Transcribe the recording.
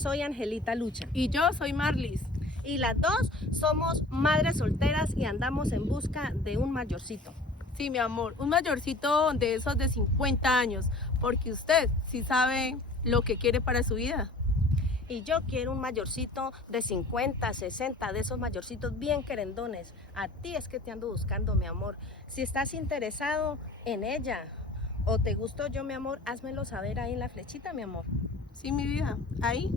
soy Angelita Lucha. Y yo soy Marlis. Y las dos somos madres solteras y andamos en busca de un mayorcito. Sí, mi amor, un mayorcito de esos de 50 años, porque usted sí sabe lo que quiere para su vida. Y yo quiero un mayorcito de 50, 60, de esos mayorcitos bien querendones. A ti es que te ando buscando, mi amor. Si estás interesado en ella o te gusto yo, mi amor, házmelo saber ahí en la flechita, mi amor. Sí, mi vida, ahí.